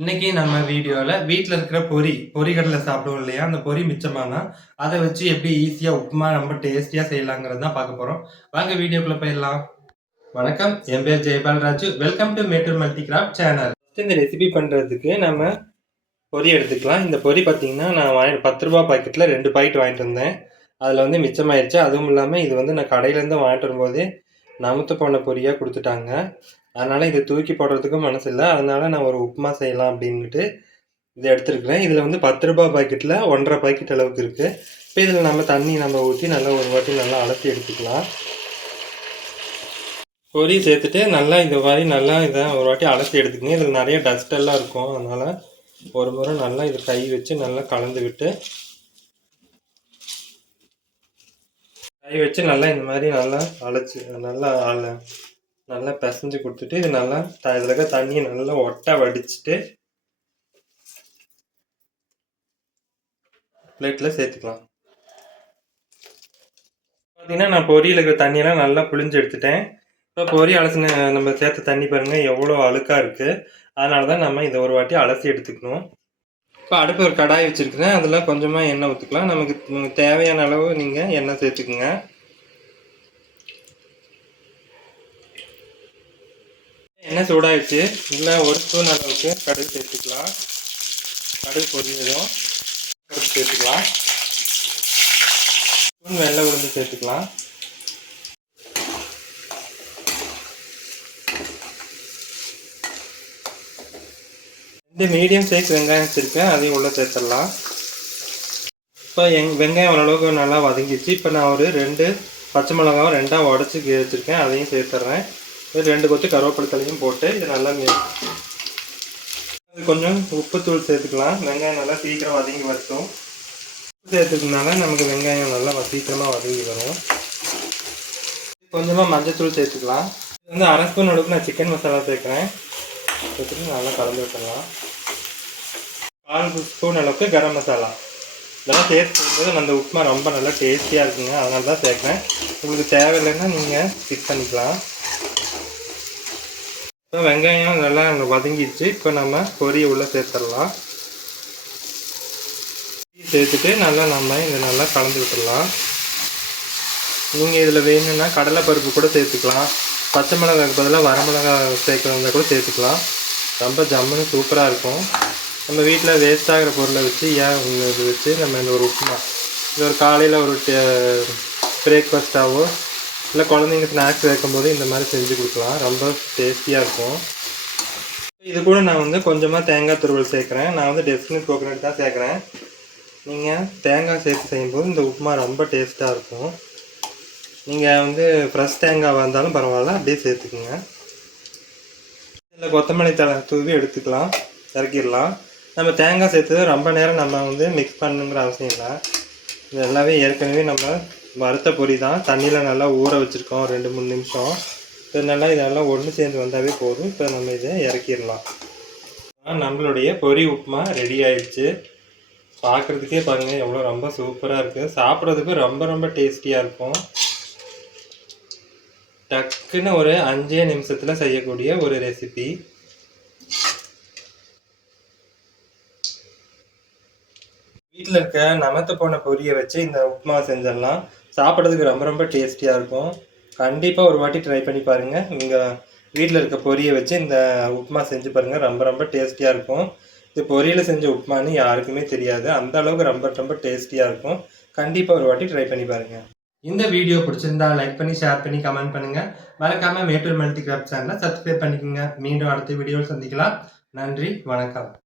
இன்னைக்கு நம்ம வீடியோல வீட்ல இருக்கிற பொரிகடலை சாப்பிடுவோம் இல்லையா? அந்த பொரி மிச்சமானா, அத வச்சு எப்படி ஈஸியா உப்புமா ரொம்ப டேஸ்டியா செய்யலாங்கிறது தான் பார்க்க போறோம். வாங்க வீடியோக்குள்ள போயிடலாம். வணக்கம். என் பேர் Jayapal Raju. Welcome to Mettur multi craft channel. இந்த ரெசிபி பண்றதுக்கு நம்ம பொரி எடுத்துக்கலாம். இந்த பொரி பார்த்தீங்கன்னா, நான் ₹10 பாக்கெட்ல 2 பாக்கெட் வாங்கிட்டு வந்தேன். அதில வந்து மிச்சமாயிருச்சு. அதுவும் இல்லாம இது வந்து நான் கடையிலேருந்து வாங்கிட்டு வரும்போதே நமுத்து போன பொரியா குடுத்துட்டாங்க. அதனால இத தூக்கி போடுறதுக்கும் மனசு இல்ல. அதனால நான் ஒரு உப்புமா செய்யலாம் அப்டின்னுட்டு இத எடுத்துருக்கிறேன். இதில வந்து ₹10 பாக்கெட்ல 1 1/2 பாக்கெட் அளவுக்கு இருக்கு. இப்ப இதில நம்ம தண்ணி ஊத்தி நல்லா ஒரு வாட்டி நல்லா அலசி எடுத்துக்கலாம். பொரி சேர்த்துட்டு நல்லா இந்த மாரி நல்லா இத ஒரு வாட்டி அலசி எடுத்துக்கங்க. இதில நெறைய டஸ்ட் எல்லாம் இருக்கும். அதனால ஒரு முறை நல்லா இத கை வச்சு நல்லா கலந்து விட்டு நல்லா இந்த மாரி நல்லா அலச்சு நல்லா பிசைஞ்சு கொடுத்துட்டு இது நல்லா இதில் இருக்க தண்ணியை நல்லா ஒட்ட வடிச்சுட்டு பிளேட்டில் சேர்த்துக்கலாம். பார்த்தீங்கன்னா நான் பொரியில் இருக்கிற தண்ணியெல்லாம் நல்லா புழிஞ்சு எடுத்துட்டேன். இப்போ பொரி அலசின நம்ம சேர்த்த தண்ணி பாருங்கள் எவ்வளோ அழுக்காக இருக்குது. அதனால தான் நம்ம இதை ஒரு வாட்டி அலசி எடுத்துக்கணும். இப்போ அடுப்பு ஒரு கடாய் வச்சுருக்கிறேன். அதில் கொஞ்சமாக எண்ணெய் ஊற்றிக்கலாம். நமக்கு தேவையான அளவு நீங்கள் எண்ணெய் சேர்த்துக்குங்க. எண்ணெய் சூடாயிடுச்சு. இல்லை ஒரு ஸ்பூன் அளவுக்கு கடுகு சேர்த்துக்கலாம். கடுகு பொரிஞ்சதும் கடுகு சேர்த்துக்கலாம். ஸ்பூன் வெள்ளை உளுந்து சேர்த்துக்கலாம். இந்த மீடியம் சைஸ் வெங்காயம் வச்சுருக்கேன், அதையும் உள்ளே சேர்த்துடலாம். இப்போ வெங்காயம் ஓரளவுக்கு நல்லா வதங்கிடுச்சு. இப்போ நான் ஒரு 2 பச்சை மிளகாவும் 2ஆக உடச்சி வச்சுருக்கேன், அதையும் சேர்த்துட்றேன். 2 கொத்து கருவேப்பிலையும் போட்டு இது நல்லா கொஞ்சம் உப்புத்தூள் சேர்த்துக்கலாம். வெங்காயம் நல்லா சீக்கிரம் வதங்கி வரட்டும். உப்பு சேர்த்துக்கனால நமக்கு வெங்காயம் நல்லா சீக்கிரமாக வதங்கி வரும். கொஞ்சமாக மஞ்சத்தூள் சேர்த்துக்கலாம். இது வந்து 1/2 ஸ்பூன் அளவுக்கு நான் சிக்கன் மசாலா சேர்க்குறேன். சேர்த்துட்டு நல்லா கலந்து விட்டுடலாம். 1/4 ஸ்பூன் அளவுக்கு கரம் மசாலா. இதெல்லாம் சேர்த்துக்கும்போது அந்த உப்புமா ரொம்ப நல்லா டேஸ்டியாக இருக்குங்க. அதனால தான் சேர்க்குறேன். உங்களுக்கு தேவையில்லைன்னா நீங்கள் ஸ்கிப் பண்ணிக்கலாம். இப்போ வெங்காயம் நல்லா அங்கே வதங்கிடுச்சு. இப்போ நம்ம பொரியை உள்ளே சேர்த்துடலாம். சேர்த்துட்டு நல்லா நம்ம இதை நல்லா கலந்து விட்டுடலாம். நீங்கள் இதில் வேணும்னா கடலைப்பருப்பு கூட சேர்த்துக்கலாம். பச்சை மிளகாய்க்கு பதிலாக வரமிளகாய் சேர்க்குறவங்க கூட சேர்த்துக்கலாம். ரொம்ப ஜம்முன்னு சூப்பராக இருக்கும். நம்ம வீட்டில் வேஸ்ட் ஆகிற பொருளை வச்சு இது வச்சு நம்ம இந்த ஒரு உப்புமா இது ஒரு காலையில் ஒரு பிரேக்ஃபாஸ்ட்டாகவோ இல்லை குழந்தைங்க ஸ்நாக்ஸ் வைக்கும்போது இந்த மாதிரி செஞ்சு கொடுக்கலாம். ரொம்ப டேஸ்டியாக இருக்கும். இது கூட நான் வந்து கொஞ்சமாக தேங்காய் துருவல் சேர்க்குறேன். நான் வந்து டெஸ்டினி கோகோனட் தான் சேர்க்குறேன். நீங்கள் தேங்காய் சேர்த்து செய்யும்போது இந்த உப்புமா ரொம்ப டேஸ்ட்டாக இருக்கும். நீங்கள் வந்து ஃப்ரெஷ் தேங்காய் வந்தாலும் பரவாயில்ல, அப்படியே சேர்த்துக்குங்க. இதில் கொத்தமல்லி தழை தூவி எடுத்துக்கலாம், இறக்கிடலாம். நம்ம தேங்காய் சேர்த்து ரொம்ப நேரம் நம்ம வந்து மிக்ஸ் பண்ணுங்கிற அவசியம் இல்லை. இது எல்லாமே ஏற்கனவே நம்ம வறுத்த பொரி தான். தண்ணியில் நல்லா ஊற வச்சுருக்கோம் 2-3 நிமிஷம். இப்போ இதெல்லாம் ஒன்று சேர்ந்து வந்தாவே போதும். இப்போ நம்ம இதை இறக்கிடலாம். நம்மளுடைய பொரி உப்புமா ரெடி ஆயிடுச்சு. பார்க்குறதுக்கே பாருங்கள் எவ்வளோ ரொம்ப சூப்பராக இருக்குது. சாப்பிட்றதுக்கு ரொம்ப ரொம்ப டேஸ்டியாக இருக்கும். டக்குன்னு ஒரு 5 நிமிஷத்தில் செய்யக்கூடிய ஒரு ரெசிபி. வீட்டில் இருக்க நமத்து போன பொரியை வச்சு இந்த உப்புமா செஞ்சிடலாம். சாப்பிட்றதுக்கு ரொம்ப ரொம்ப டேஸ்டியாக இருக்கும். கண்டிப்பாக ஒரு வாட்டி ட்ரை பண்ணி பாருங்கள். நீங்கள் வீட்டில் இருக்க பொரியை வச்சு இந்த உப்புமா செஞ்சு பாருங்கள். ரொம்ப ரொம்ப டேஸ்டியாக இருக்கும். இது பொரியில் செஞ்ச உப்புமான்னு யாருக்குமே தெரியாது. அந்த அளவுக்கு ரொம்ப ரொம்ப டேஸ்டியாக இருக்கும். கண்டிப்பாக ஒரு வாட்டி ட்ரை பண்ணி பாருங்கள். இந்த வீடியோ பிடிச்சிருந்தா லைக் பண்ணி, ஷேர் பண்ணி, கமெண்ட் பண்ணுங்கள். மறக்காமல் மேட்டூர் மல்டி கிராஃப்ட் சேனலை சப்ஸ்கிரைப் பண்ணிக்கோங்க. மீண்டும் அடுத்த வீடியோவில் சந்திக்கலாம். நன்றி, வணக்கம்.